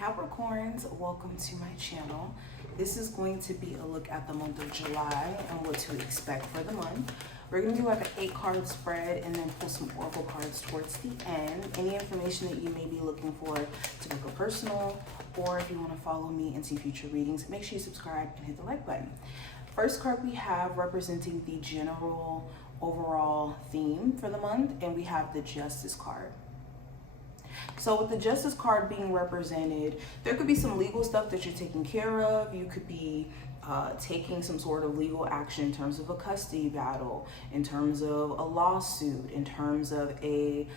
Capricorns, welcome to my channel. This is going to be a look at the month of July and what to expect for the month. We're going to do like an 8-card spread and then pull some oracle cards towards the end. Any information that you may be looking for to book a personal, or if you want to follow me and see future readings, make sure you subscribe and hit the like button. First card we have representing the general overall theme for the month, and we have the Justice card. So with the Justice card being represented, there could be some legal stuff that you're taking care of. You could be taking some sort of legal action in terms of a custody battle, in terms of a lawsuit, in terms of a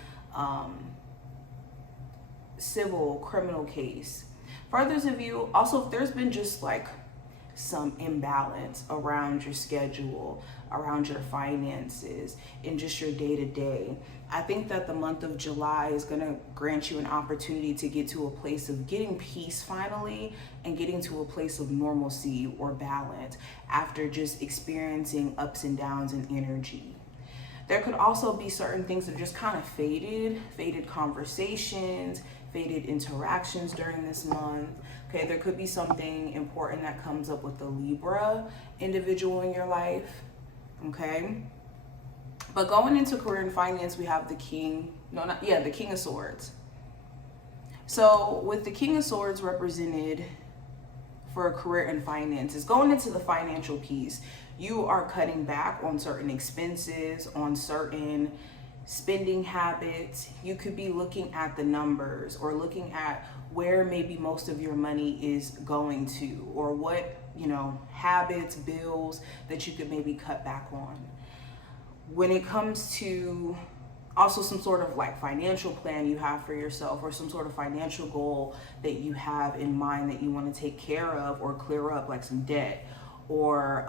civil criminal case. For others of you, also if there's been just like some imbalance around your schedule, around your finances, and just your day-to-day, I think that the month of July is going to grant you an opportunity to get to a place of getting peace finally and getting to a place of normalcy or balance after just experiencing ups and downs in energy. There could also be certain things that just kind of faded conversations, faded interactions during this month. Okay, there could be something important that comes up with the Libra individual in your life. Okay, but going into career and finance, we have the King of Swords. So with the King of Swords represented for career and finances, going into the financial piece, you are cutting back on certain expenses, on certain spending habits. You could be looking at the numbers or looking at where maybe most of your money is going to, or what, habits, bills that you could maybe cut back on. When it comes to also some sort of like financial plan you have for yourself, or some sort of financial goal that you have in mind that you want to take care of or clear up, like some debt or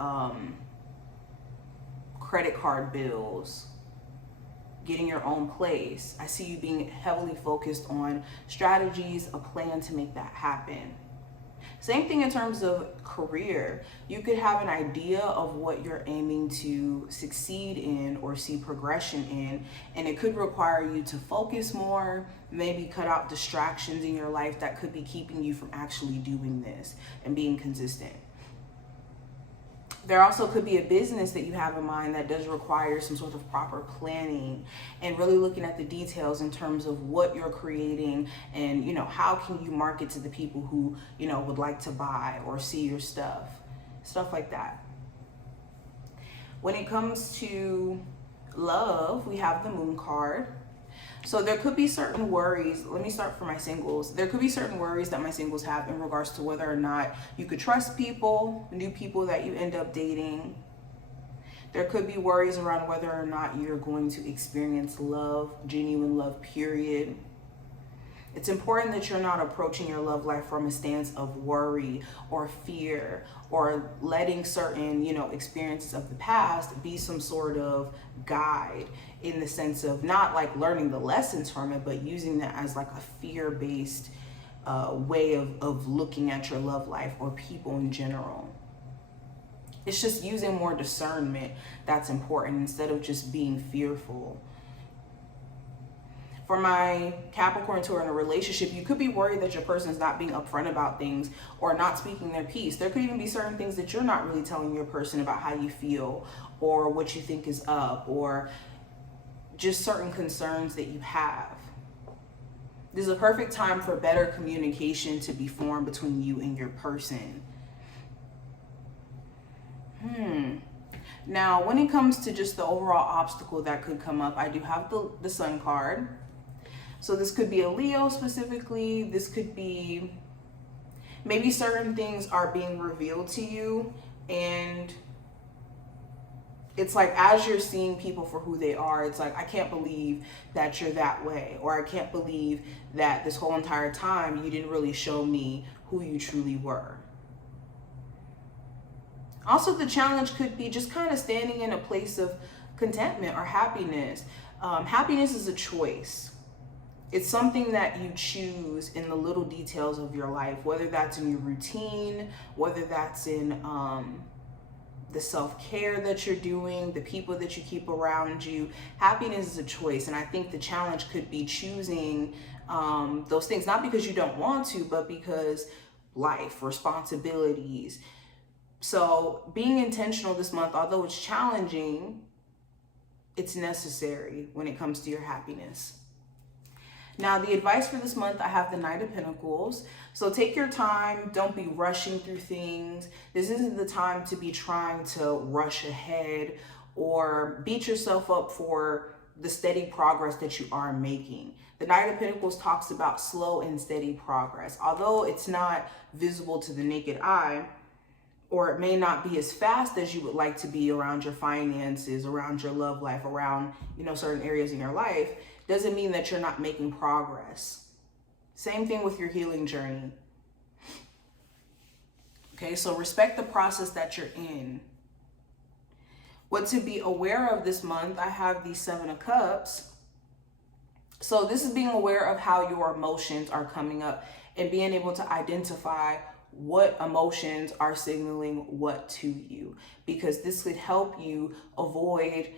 credit card bills, getting your own place. I see you being heavily focused on strategies, a plan to make that happen. Same thing in terms of career. You could have an idea of what you're aiming to succeed in or see progression in, and it could require you to focus more, maybe cut out distractions in your life that could be keeping you from actually doing this and being consistent. There also could be a business that you have in mind that does require some sort of proper planning and really looking at the details in terms of what you're creating and, how can you market to the people who, would like to buy or see your stuff like that. When it comes to love, we have the Moon card. So there could be certain worries. Let me start for my singles. There could be certain worries that my singles have in regards to whether or not you could trust people, new people that you end up dating. There could be worries around whether or not you're going to experience love, genuine love, period. It's important that you're not approaching your love life from a stance of worry or fear, or letting certain, experiences of the past be some sort of guide, in the sense of not like learning the lessons from it, but using that as like a fear-based way of looking at your love life or people in general. It's just using more discernment that's important instead of just being fearful. For my Capricorns who are in a relationship, you could be worried that your person is not being upfront about things or not speaking their piece. There could even be certain things that you're not really telling your person about how you feel or what you think is up, or just certain concerns that you have. This is a perfect time for better communication to be formed between you and your person. Now, when it comes to just the overall obstacle that could come up, I do have the Sun card. So this could be a Leo specifically. This could be maybe certain things are being revealed to you, and it's like as you're seeing people for who they are, it's like, I can't believe that you're that way, or I can't believe that this whole entire time you didn't really show me who you truly were. Also, the challenge could be just kind of standing in a place of contentment or happiness. Happiness is a choice. It's something that you choose in the little details of your life, whether that's in your routine, whether that's in the self-care that you're doing, the people that you keep around you. Happiness is a choice, and I think the challenge could be choosing those things, not because you don't want to, but because life, responsibilities. So being intentional this month, although it's challenging, it's necessary when it comes to your happiness. Now, the advice for this month, I have the Knight of Pentacles. So take your time. Don't be rushing through things. This isn't the time to be trying to rush ahead or beat yourself up for the steady progress that you are making. The Knight of Pentacles talks about slow and steady progress. Although it's not visible to the naked eye, or it may not be as fast as you would like to be around your finances, around your love life, around, certain areas in your life, doesn't mean that you're not making progress. Same thing with your healing journey. Okay, so respect the process that you're in. What to be aware of this month, I have the Seven of Cups. So this is being aware of how your emotions are coming up and being able to identify what emotions are signaling what to you, because this could help you avoid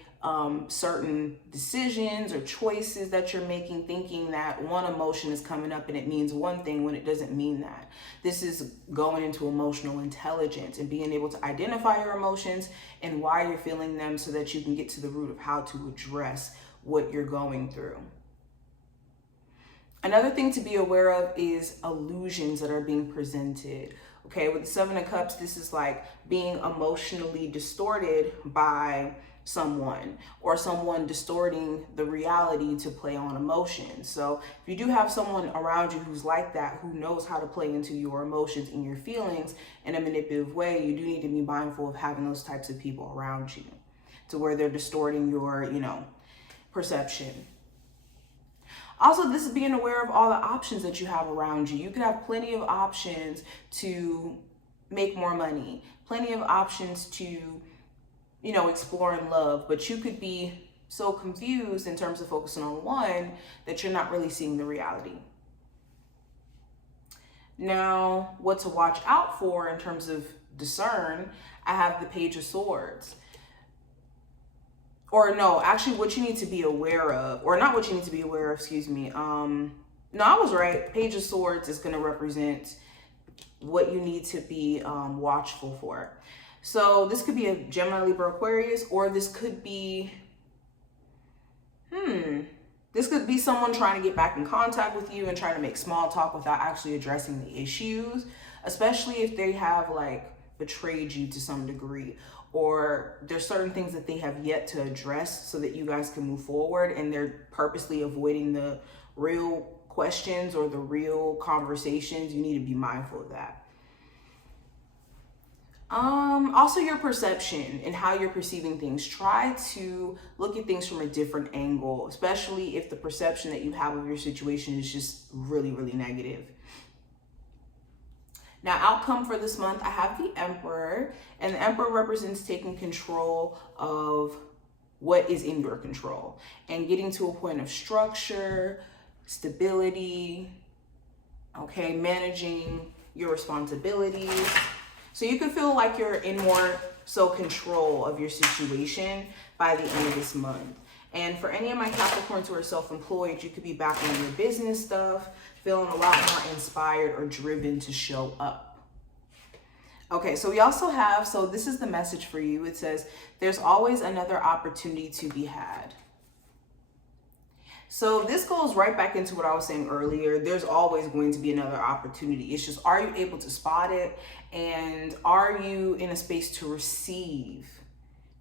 certain decisions or choices that you're making, thinking that one emotion is coming up and it means one thing when it doesn't mean that. This is going into emotional intelligence and being able to identify your emotions and why you're feeling them so that you can get to the root of how to address what you're going through. Another thing to be aware of is illusions that are being presented. Okay, with the Seven of Cups, this is like being emotionally distorted by someone, or someone distorting the reality to play on emotions. So if you do have someone around you who's like that, who knows how to play into your emotions and your feelings in a manipulative way, you do need to be mindful of having those types of people around you to where they're distorting your, perception. Also, this is being aware of all the options that you have around you. You could have plenty of options to make more money, plenty of options to, explore and love, but you could be so confused in terms of focusing on one that you're not really seeing the reality. Now, what to watch out for in terms of discern, I have the Page of Swords. Or no, actually what you need to be aware of, or not what you need to be aware of, excuse me. No, I was right. Page of Swords is going to represent what you need to be watchful for. So this could be a Gemini, Libra, Aquarius, or this could be, this could be someone trying to get back in contact with you and trying to make small talk without actually addressing the issues, especially if they have betrayed you to some degree, or there's certain things that they have yet to address so that you guys can move forward, and they're purposely avoiding the real questions or the real conversations. You need to be mindful of that. Also your perception and how you're perceiving things. Try to look at things from a different angle, especially if the perception that you have of your situation is just really, really negative. Now, outcome for this month, I have the Emperor, and the Emperor represents taking control of what is in your control and getting to a point of structure, stability, okay, managing your responsibilities. So you can feel like you're in more so control of your situation by the end of this month. And for any of my Capricorns who are self-employed, you could be back on your business stuff, feeling a lot more inspired or driven to show up. Okay, so we also have, so this is the message for you. It says, there's always another opportunity to be had. So this goes right back into what I was saying earlier. There's always going to be another opportunity. It's just, are you able to spot it? And are you in a space to receive?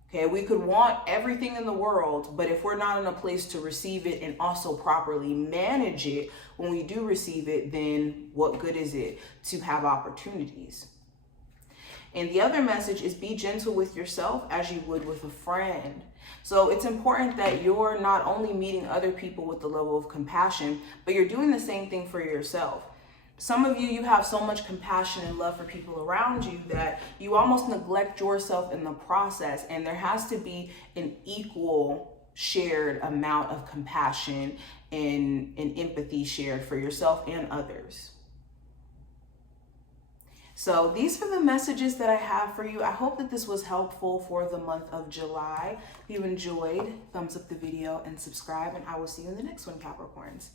Okay, we could want everything in the world, but if we're not in a place to receive it and also properly manage it when we do receive it, then what good is it to have opportunities? And the other message is, be gentle with yourself as you would with a friend. So it's important that you're not only meeting other people with the level of compassion, but you're doing the same thing for yourself. Some of you have so much compassion and love for people around you that you almost neglect yourself in the process. And there has to be an equal shared amount of compassion and empathy shared for yourself and others. So these are the messages that I have for you. I hope that this was helpful for the month of July. If you enjoyed, thumbs up the video and subscribe, and I will see you in the next one, Capricorns.